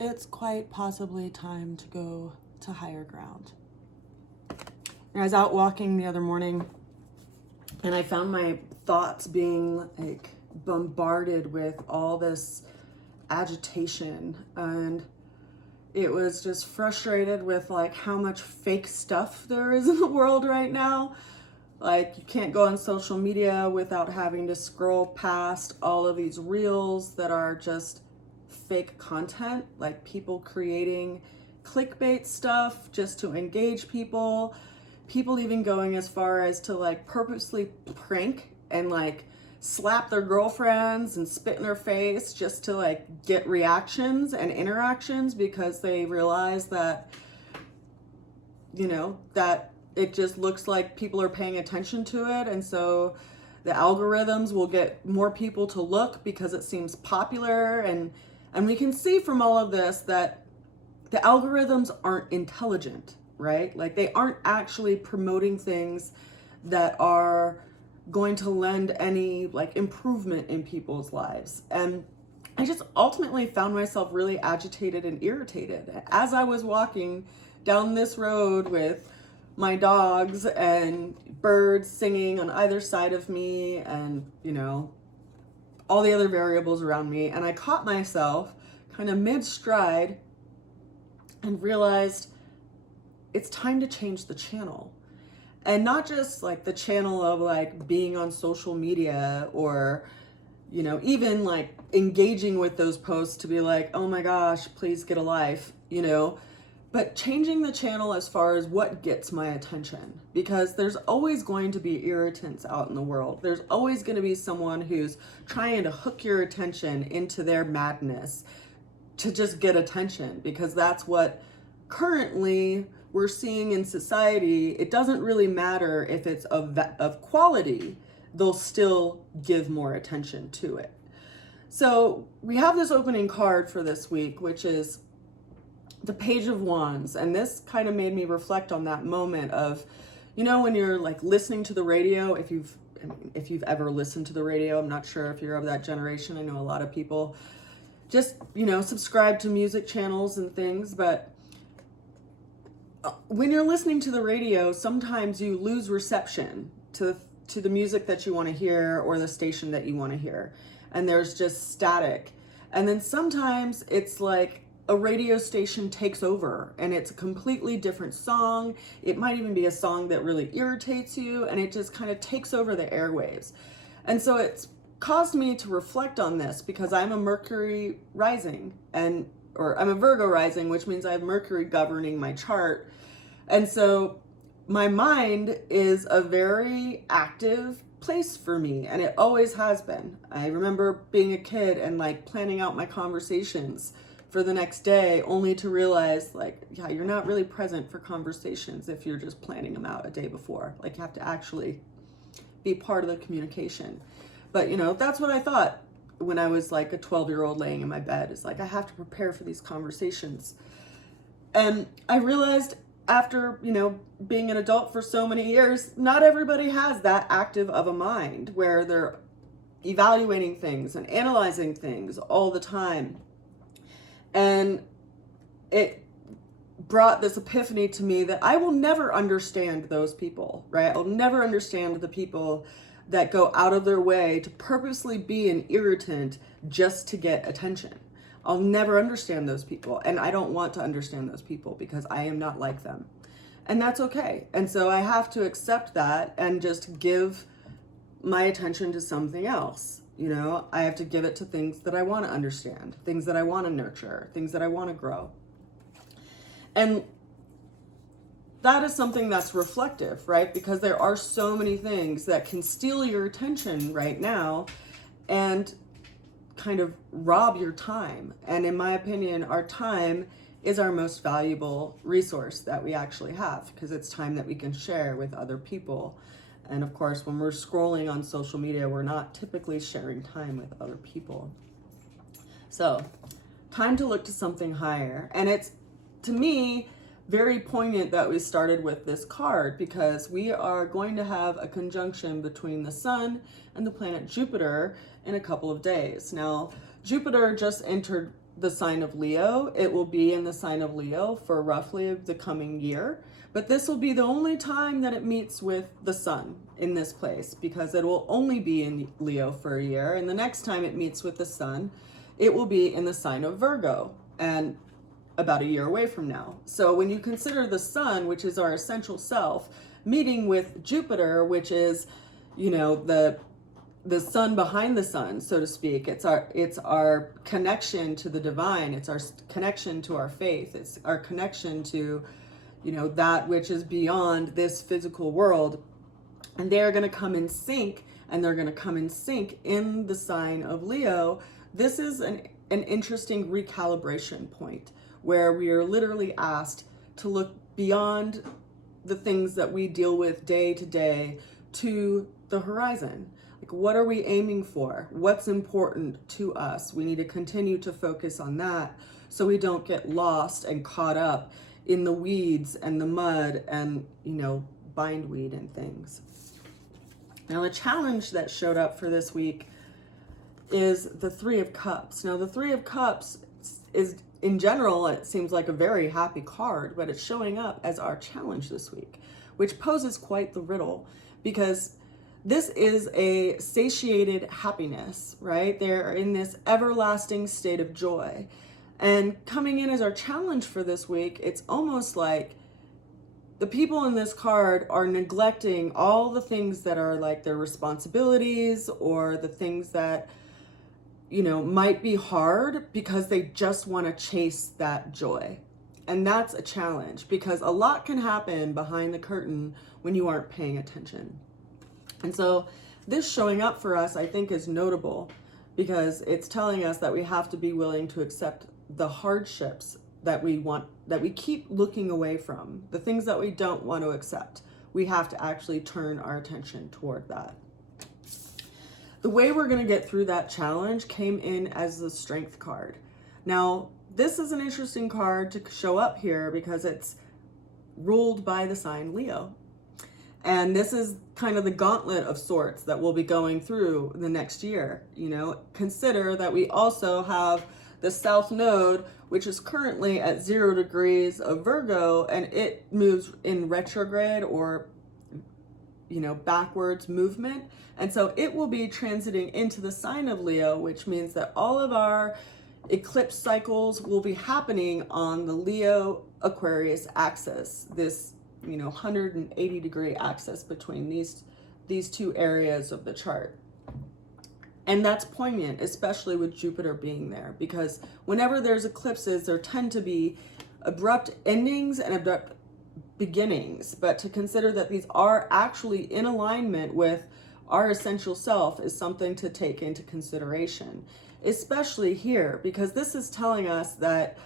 it's quite possibly time to go to higher ground. I was out walking the other morning and I found my thoughts being like bombarded with all this agitation, and it was just frustrated with like how much fake stuff there is in the world right now. Like, you can't go on social media without having to scroll past all of these reels that are just fake content, like people creating clickbait stuff just to engage people. People even going as far as to like purposely prank and like slap their girlfriends and spit in their face just to like get reactions and interactions because they realize that, you know, that it just looks like people are paying attention to it. And so the algorithms will get more people to look because it seems popular. And we can see from all of this that the algorithms aren't intelligent, right? Like, they aren't actually promoting things that are going to lend any like improvement in people's lives. And I just ultimately found myself really agitated and irritated as I was walking down this road with my dogs and birds singing on either side of me, and, you know, all the other variables around me. And I caught myself kind of mid-stride and realized it's time to change the channel. And not just like the channel of like being on social media or, you know, even like engaging with those posts to be like, oh my gosh, please get a life, you know, but changing the channel as far as what gets my attention, because there's always going to be irritants out in the world. There's always going to be someone who's trying to hook your attention into their madness to just get attention, because that's what currently we're seeing in society. It doesn't really matter if it's of quality, they'll still give more attention to it. So we have this opening card for this week, which is the Page of Wands. And this kind of made me reflect on that moment of, you know, when you're like listening to the radio, if you've ever listened to the radio, I'm not sure if you're of that generation. I know a lot of people just, you know, subscribe to music channels and things, but when you're listening to the radio, sometimes you lose reception to the music that you want to hear or the station that you want to hear. And there's just static. And then sometimes it's like a radio station takes over and it's a completely different song. It might even be a song that really irritates you, and it just kind of takes over the airwaves. And so it's caused me to reflect on this, because I'm a Mercury rising, or I'm a Virgo rising, which means I have Mercury governing my chart. And so my mind is a very active place for me, and it always has been. I remember being a kid and like planning out my conversations for the next day, only to realize like, yeah, you're not really present for conversations if you're just planning them out a day before. Like, you have to actually be part of the communication. But, you know, that's what I thought when I was like a 12-year-old laying in my bed. It's like, I have to prepare for these conversations. And I realized after, you know, being an adult for so many years, not everybody has that active of a mind where they're evaluating things and analyzing things all the time. And it brought this epiphany to me that I will never understand those people, right? I'll never understand the people that go out of their way to purposely be an irritant just to get attention. I'll never understand those people, and I don't want to understand those people because I am not like them. And that's okay. And so I have to accept that and just give my attention to something else. You know, I have to give it to things that I want to understand, things that I want to nurture, things that I want to grow. And that is something that's reflective, right? Because there are so many things that can steal your attention right now and kind of rob your time. And in my opinion, our time is our most valuable resource that we actually have, because it's time that we can share with other people. And of course, when we're scrolling on social media, we're not typically sharing time with other people. So, time to look to something higher. And it's, to me, very poignant that we started with this card, because we are going to have a conjunction between the sun and the planet Jupiter in a couple of days. Now, Jupiter just entered the sign of Leo. It will be in the sign of Leo for roughly the coming year. But this will be the only time that it meets with the sun in this place, because it will only be in Leo for a year. And the next time it meets with the sun, it will be in the sign of Virgo, and about a year away from now. So when you consider the sun, which is our essential self, meeting with Jupiter, which is, you know, the sun behind the sun, so to speak. It's our connection to the divine. It's our connection to our faith. It's our connection to, you know, that which is beyond this physical world. And they're going to come in sync, and they're going to come in sync in the sign of Leo. This is an interesting recalibration point where we are literally asked to look beyond the things that we deal with day to day to the horizon. Like, what are we aiming for? What's important to us? We need to continue to focus on that so we don't get lost and caught up in the weeds and the mud and, you know, bindweed and things. Now, the challenge that showed up for this week is the Three of Cups. Now, the Three of Cups is, in general, it seems like a very happy card, but it's showing up as our challenge this week, which poses quite the riddle, because this is a satiated happiness, right? They're in this everlasting state of joy. And coming in as our challenge for this week, it's almost like the people in this card are neglecting all the things that are like their responsibilities, or the things that, you know, might be hard, because they just want to chase that joy. And that's a challenge, because a lot can happen behind the curtain when you aren't paying attention. And so this showing up for us, I think, is notable, because it's telling us that we have to be willing to accept the hardships that we want, that we keep looking away from, the things that we don't want to accept. We have to actually turn our attention toward that. The way we're going to get through that challenge came in as the Strength card. Now, this is an interesting card to show up here because it's ruled by the sign Leo. And this is kind of the gauntlet of sorts that we'll be going through the next year. You know, consider that we also have the South Node, which is currently at 0 degrees of Virgo, and it moves in retrograde, or, you know, backwards movement. And so it will be transiting into the sign of Leo, which means that all of our eclipse cycles will be happening on the Leo Aquarius axis, this, you know, 180 degree axis between these two areas of the chart. And that's poignant, especially with Jupiter being there, because whenever there's eclipses, there tend to be abrupt endings and abrupt beginnings. But to consider that these are actually in alignment with our essential self is something to take into consideration, especially here, because this is telling us that,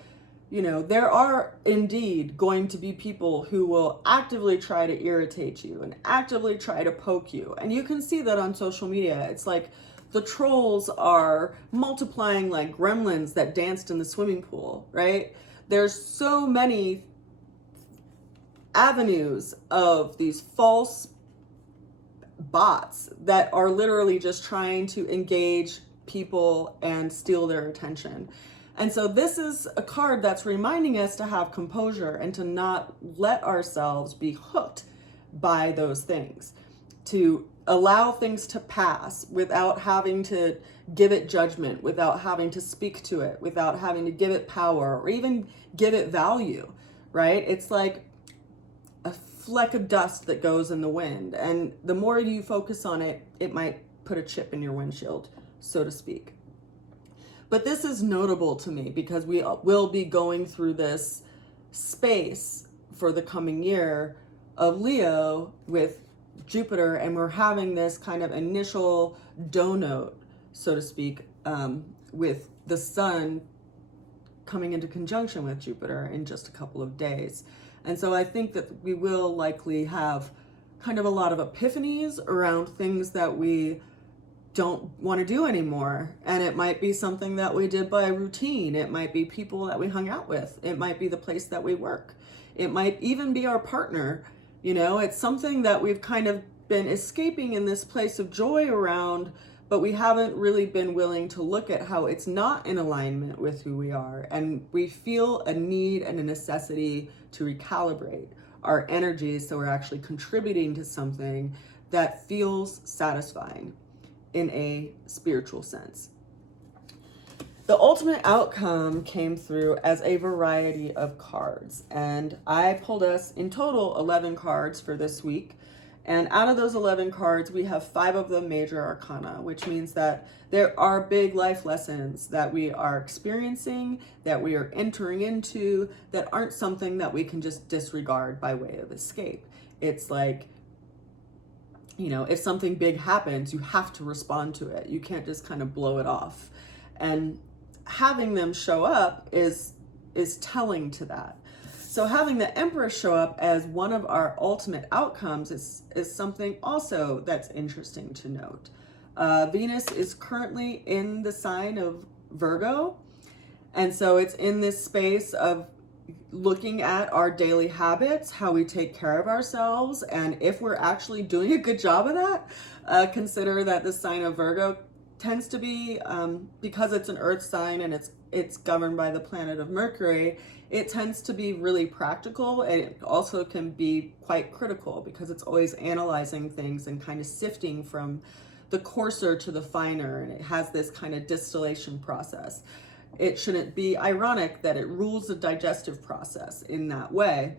you know, there are indeed going to be people who will actively try to irritate you and actively try to poke you. And you can see that on social media. It's like the trolls are multiplying like gremlins that danced in the swimming pool, right? There's so many avenues of these false bots that are literally just trying to engage people and steal their attention. And so this is a card that's reminding us to have composure and to not let ourselves be hooked by those things, to allow things to pass without having to give it judgment, without having to speak to it, without having to give it power or even give it value, right? It's like a fleck of dust that goes in the wind. And the more you focus on it, it might put a chip in your windshield, so to speak. But this is notable to me because we will be going through this space for the coming year of Leo with Jupiter, and we're having this kind of initial donut, so to speak, with the sun coming into conjunction with Jupiter in just a couple of days. And so I think that we will likely have kind of a lot of epiphanies around things that we don't want to do anymore. And it might be something that we did by routine. It might be people that we hung out with. It might be the place that we work. It might even be our partner. You know, it's something that we've kind of been escaping in this place of joy around, but we haven't really been willing to look at how it's not in alignment with who we are. And we feel a need and a necessity to recalibrate our energies so we're actually contributing to something that feels satisfying in a spiritual sense. The ultimate outcome came through as a variety of cards, and I pulled us in total 11 cards for this week. And out of those 11 cards, we have 5 of them major arcana, which means that there are big life lessons that we are experiencing, that we are entering into, that aren't something that we can just disregard by way of escape. It's like, you know, if something big happens, you have to respond to it. You can't just kind of blow it off. And having them show up is telling to that. So having the Empress show up as one of our ultimate outcomes is something also that's interesting to note. Venus is currently in the sign of Virgo. And so it's in this space of looking at our daily habits, how we take care of ourselves, and if we're actually doing a good job of that. Consider that the sign of Virgo tends to be, because it's an earth sign and it's governed by the planet of Mercury, it tends to be really practical. It also can be quite critical because it's always analyzing things and kind of sifting from the coarser to the finer, and it has this kind of distillation process. It shouldn't be ironic that it rules the digestive process in that way.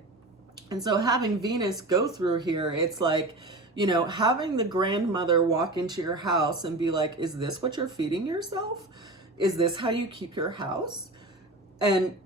And so having Venus go through here, it's like, you know, having the grandmother walk into your house and be like, is this what you're feeding yourself? Is this how you keep your house? And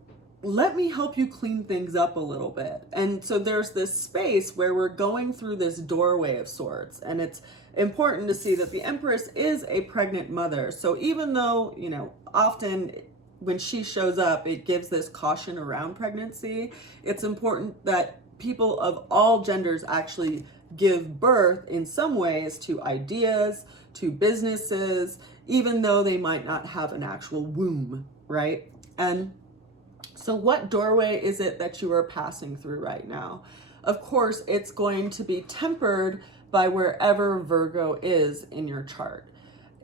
let me help you clean things up a little bit. And so there's this space where we're going through this doorway of sorts. And it's important to see that the Empress is a pregnant mother. So even though, you know, often when she shows up, it gives this caution around pregnancy, it's important that people of all genders actually give birth in some ways to ideas, to businesses, even though they might not have an actual womb, right? And so what doorway is it that you are passing through right now? Of course, it's going to be tempered by wherever Virgo is in your chart.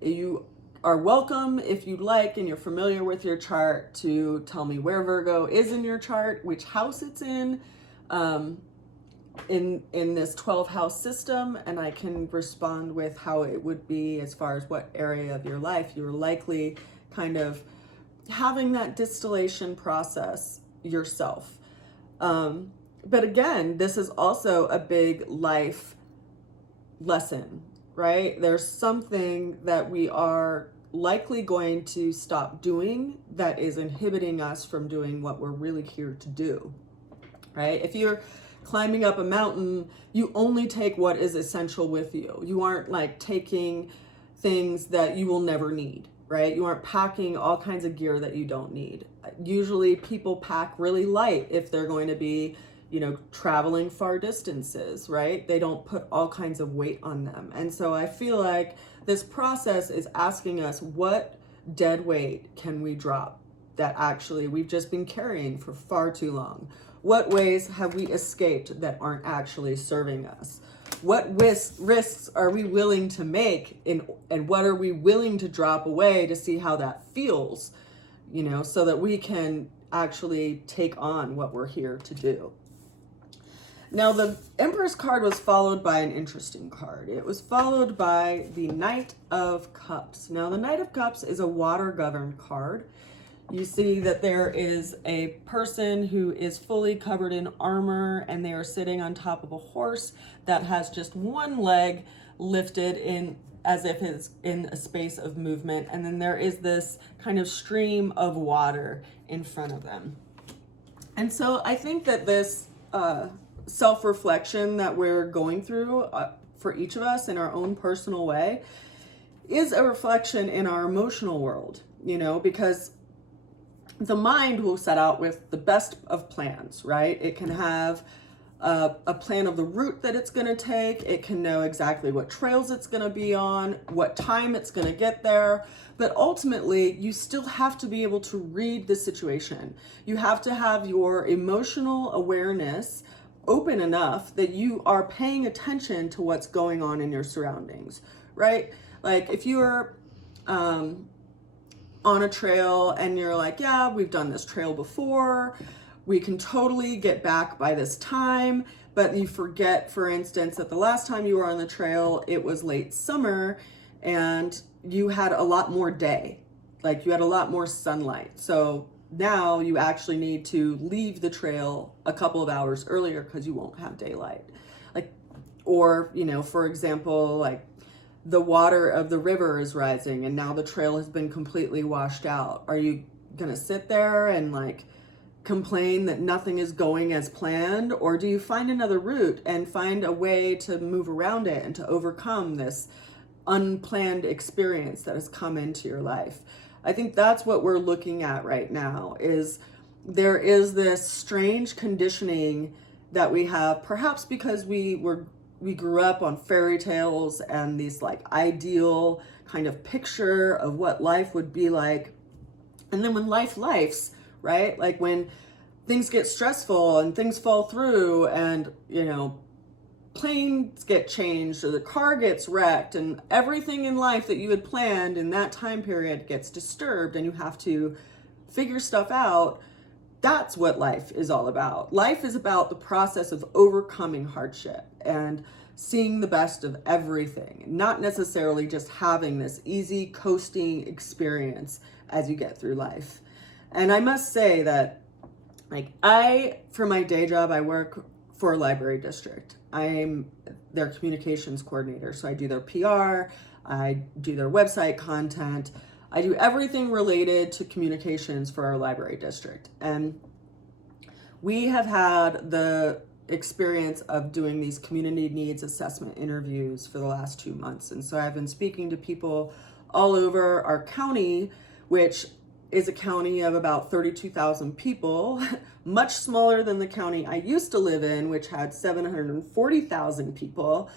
You are welcome, if you'd like, and you're familiar with your chart, to tell me where Virgo is in your chart, which house it's in this 12 house system, and I can respond with how it would be as far as what area of your life you're likely kind of having that distillation process yourself. But again, this is also a big life lesson, right? There's something that we are likely going to stop doing that is inhibiting us from doing what we're really here to do, right? If you're climbing up a mountain, you only take what is essential with you. You aren't like taking things that you will never need, right? You aren't packing all kinds of gear that you don't need. Usually people pack really light if they're going to be, you know, traveling far distances, right? They don't put all kinds of weight on them. And so I feel like this process is asking us, what dead weight can we drop that actually we've just been carrying for far too long? What ways have we escaped that aren't actually serving us? What risks are we willing to make, and what are we willing to drop away to see how that feels, you know, so that we can actually take on what we're here to do. Now, the Empress card was followed by an interesting card. It was followed by the Knight of Cups. Now, the Knight of Cups is a water-governed card. You see that there is a person who is fully covered in armor, and they are sitting on top of a horse that has just one leg lifted in as if it's in a space of movement. And then there is this kind of stream of water in front of them. And so I think that this self-reflection that we're going through for each of us in our own personal way is a reflection in our emotional world, you know, because the mind will set out with the best of plans, right? It can have a plan of the route that it's going to take. It can know exactly what trails it's going to be on, what time it's going to get there. But ultimately, you still have to be able to read the situation. You have to have your emotional awareness open enough that you are paying attention to what's going on in your surroundings, right? Like if you're on a trail and you're like, yeah, we've done this trail before, we can totally get back by this time, but you forget, for instance, that the last time you were on the trail, it was late summer and you had a lot more day, like you had a lot more sunlight. So now you actually need to leave the trail a couple of hours earlier because you won't have daylight. Like, or, you know, for example, like the water of the river is rising and now the trail has been completely washed out. Are you gonna sit there and like complain that nothing is going as planned, or do you find another route and find a way to move around it and to overcome this unplanned experience that has come into your life? I think that's what we're looking at right now. Is there is this strange conditioning that we have, perhaps because we grew up on fairy tales and these like ideal kind of picture of what life would be like, and then when life's right? Like when things get stressful and things fall through and, you know, planes get changed or the car gets wrecked and everything in life that you had planned in that time period gets disturbed and you have to figure stuff out. That's what life is all about. Life is about the process of overcoming hardship and seeing the best of everything, not necessarily just having this easy coasting experience as you get through life. And I must say that, like, for my day job, I work for a library district. I'm their communications coordinator. So I do their PR, I do their website content, I do everything related to communications for our library district. And we have had the experience of doing these community needs assessment interviews for the last 2 months. And so I've been speaking to people all over our county, which is a county of about 32,000 people, much smaller than the county I used to live in, which had 740,000 people.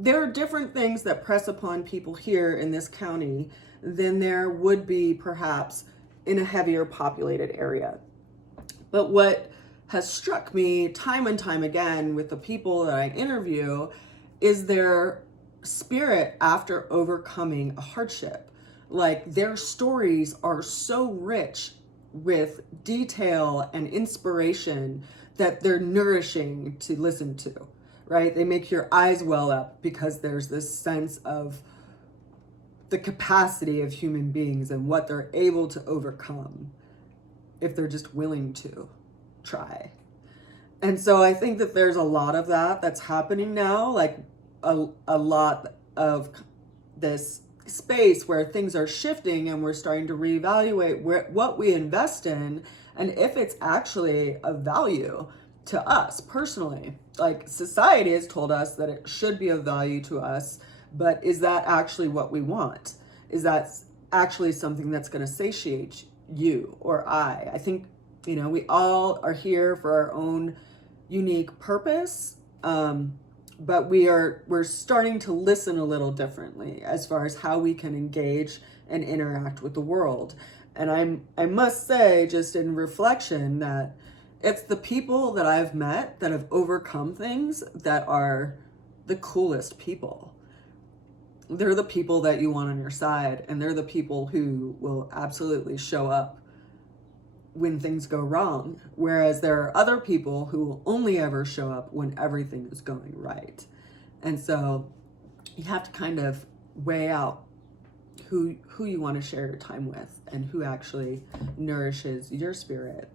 There are different things that press upon people here in this county than there would be perhaps in a heavier populated area. But what has struck me time and time again with the people that I interview is their spirit after overcoming a hardship. Like their stories are so rich with detail and inspiration that they're nourishing to listen to, right? They make your eyes well up because there's this sense of the capacity of human beings and what they're able to overcome if they're just willing to try. And so I think that there's a lot of that that's happening now, like a lot of this space where things are shifting and we're starting to reevaluate what we invest in and if it's actually of value to us personally. Like society has told us that it should be of value to us, but is that actually what we want? Is that actually something that's going to satiate you or I? I think, you know, we all are here for our own unique purpose. But we're starting to listen a little differently as far as how we can engage and interact with the world. And I must say, just in reflection, that it's the people that I've met that have overcome things that are the coolest people. They're the people that you want on your side, and they're the people who will absolutely show up when things go wrong, whereas there are other people who will only ever show up when everything is going right. And so you have to kind of weigh out who you want to share your time with and who actually nourishes your spirit.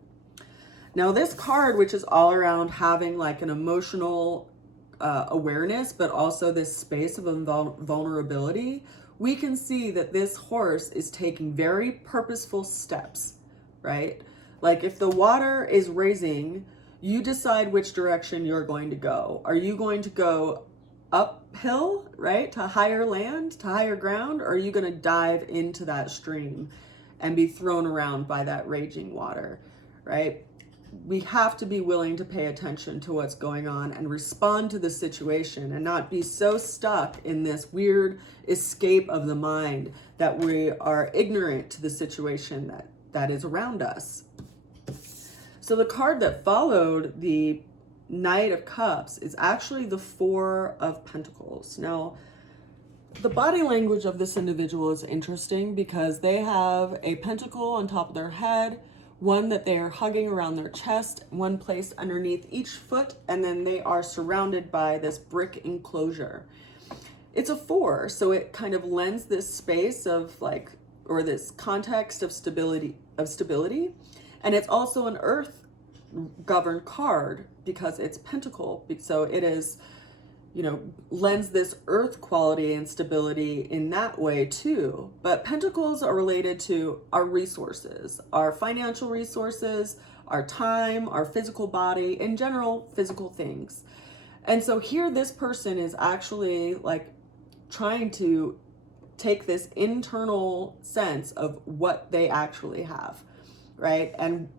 Now this card, which is all around having like an emotional awareness, but also this space of vulnerability, we can see that this horse is taking very purposeful steps, right? Like if the water is raising, you decide which direction you're going to go. Are you going to go uphill, right, to higher land, to higher ground, or are you going to dive into that stream and be thrown around by that raging water, right? We have to be willing to pay attention to what's going on and respond to the situation and not be so stuck in this weird escape of the mind that we are ignorant to the situation that is around us. So the card that followed the Knight of Cups is actually the Four of Pentacles. Now, The body language of this individual is interesting because they have a pentacle on top of their head, one that they are hugging around their chest, one placed underneath each foot, and then they are surrounded by this brick enclosure. It's a 4, so it kind of lends this space of like, or this context of stability, and it's also an earth governed card because it's pentacle, so it is, lends this earth quality and stability in that way too. But pentacles are related to our resources, our financial resources, our time, our physical body, in general, physical things. And so here this person is actually like trying to take this internal sense of what they actually have, right? And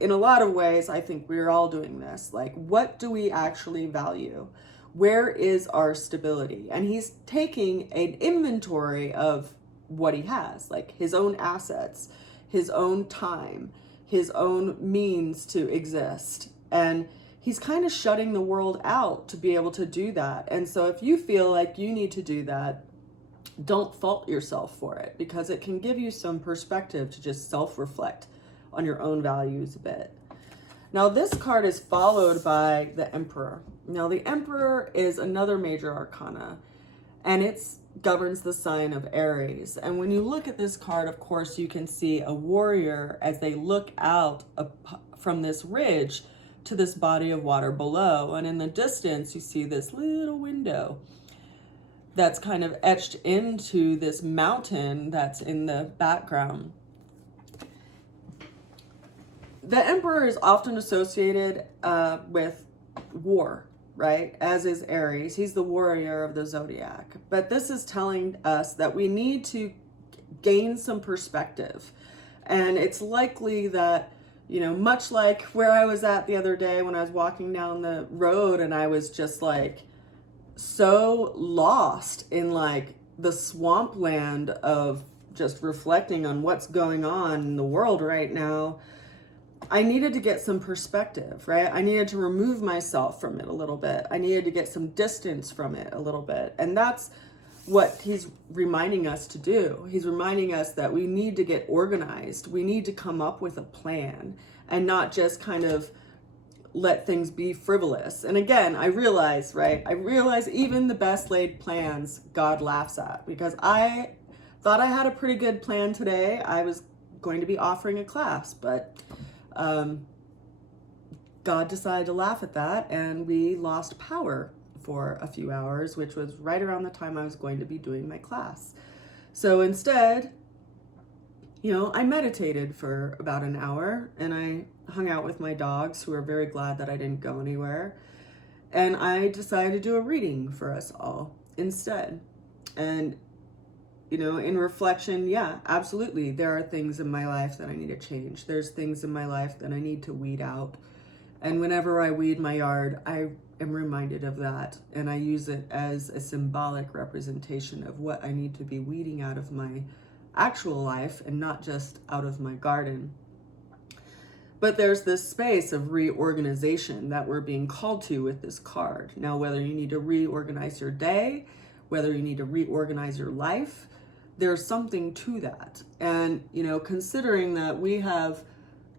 in a lot of ways, I think we're all doing this. Like, what do we actually value? Where is our stability? And he's taking an inventory of what he has, like his own assets, his own time, his own means to exist. And he's kind of shutting the world out to be able to do that. And so if you feel like you need to do that, don't fault yourself for it, because it can give you some perspective to just self-reflect on your own values a bit. Now this card is followed by the Emperor. Now the Emperor is another major arcana, and it governs the sign of Aries. And when you look at this card, of course, you can see a warrior as they look out from this ridge to this body of water below. And in the distance, you see this little window that's kind of etched into this mountain that's in the background. The Emperor is often associated with war, right? As is Aries. He's the warrior of the zodiac. But this is telling us that we need to gain some perspective. And it's likely that, much like where I was at the other day when I was walking down the road and I was just like so lost in like the swampland of just reflecting on what's going on in the world right now, I needed to get some perspective, right? I needed to remove myself from it a little bit. I needed to get some distance from it a little bit. And that's what he's reminding us to do. He's reminding us that we need to get organized. We need to come up with a plan and not just kind of let things be frivolous. And again, I realize, right? I realize even the best laid plans, God laughs at, because I thought I had a pretty good plan today. I was going to be offering a class, but God decided to laugh at that, and we lost power for a few hours, which was right around the time I was going to be doing my class. So instead, I meditated for about an hour, and I hung out with my dogs, who are very glad that I didn't go anywhere. And I decided to do a reading for us all instead. And, in reflection, yeah, absolutely. There are things in my life that I need to change. There's things in my life that I need to weed out. And whenever I weed my yard, I am reminded of that. And I use it as a symbolic representation of what I need to be weeding out of my actual life and not just out of my garden. But there's this space of reorganization that we're being called to with this card. Now, whether you need to reorganize your day, whether you need to reorganize your life, there's something to that. And, considering that we have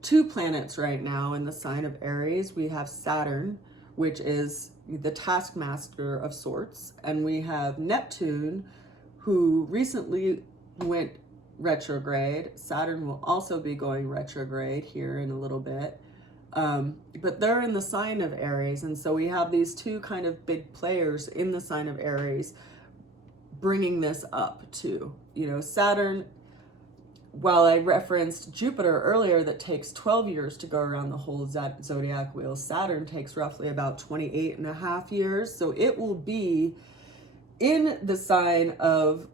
2 planets right now in the sign of Aries, we have Saturn, which is the taskmaster of sorts, and we have Neptune, who recently went retrograde. Saturn will also be going retrograde here in a little bit. But they're in the sign of Aries. And so we have these 2 kind of big players in the sign of Aries bringing this up too. Saturn, while I referenced Jupiter earlier that takes 12 years to go around the whole zodiac wheel, Saturn takes roughly about 28 and a half years. So it will be in the sign of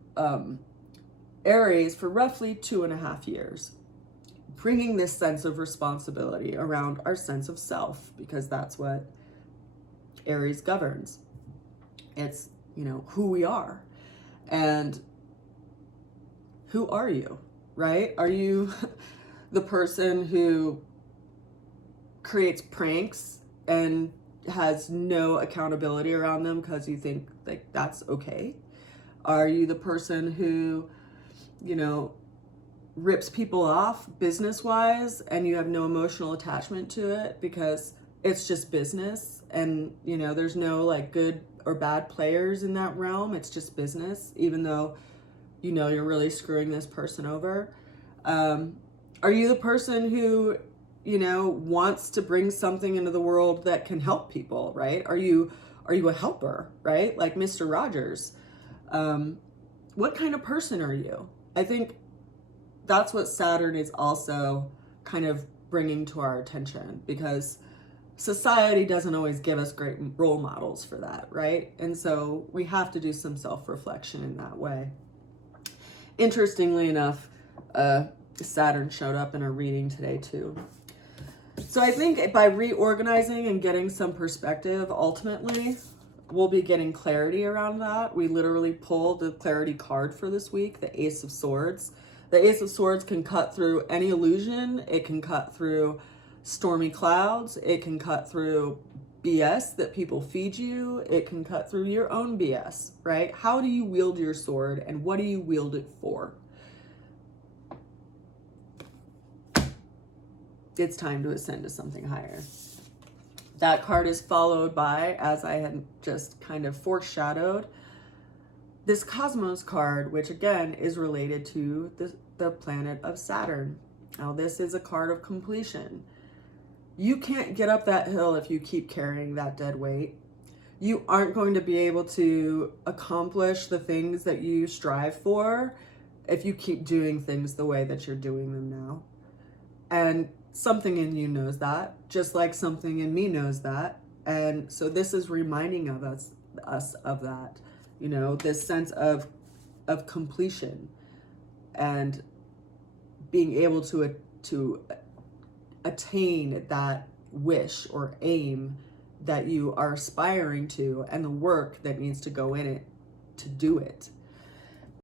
Aries for roughly 2.5 years, bringing this sense of responsibility around our sense of self, because that's what Aries governs. It's, who we are. And who are you, right? Are you the person who creates pranks and has no accountability around them because you think like that's okay? Are you the person who, you know, rips people off business-wise and you have no emotional attachment to it because it's just business and, you know, there's no like good or bad players in that realm. It's just business, even though, you know, you're really screwing this person over. Are you the person who, you know, wants to bring something into the world that can help people, right? Are you a helper, right? Like Mr. Rogers. What kind of person are you? I think that's what Saturn is also kind of bringing to our attention, because society doesn't always give us great role models for that, right? And so we have to do some self-reflection in that way. Interestingly enough, Saturn showed up in a reading today too. So I think by reorganizing and getting some perspective, ultimately, we'll be getting clarity around that. We literally pulled the clarity card for this week, the Ace of Swords. The Ace of Swords can cut through any illusion. It can cut through stormy clouds. It can cut through BS that people feed you. It can cut through your own BS, right? How do you wield your sword and what do you wield it for? It's time to ascend to something higher. That card is followed by, as I had just kind of foreshadowed, this Cosmos card, which again is related to the planet of Saturn. Now, this is a card of completion. You can't get up that hill if you keep carrying that dead weight. You aren't going to be able to accomplish the things that you strive for if you keep doing things the way that you're doing them now. And something in you knows that, just like something in me knows that. And so this is reminding of us of that, you know, this sense of completion and being able to attain that wish or aim that you are aspiring to, and the work that needs to go in it to do it.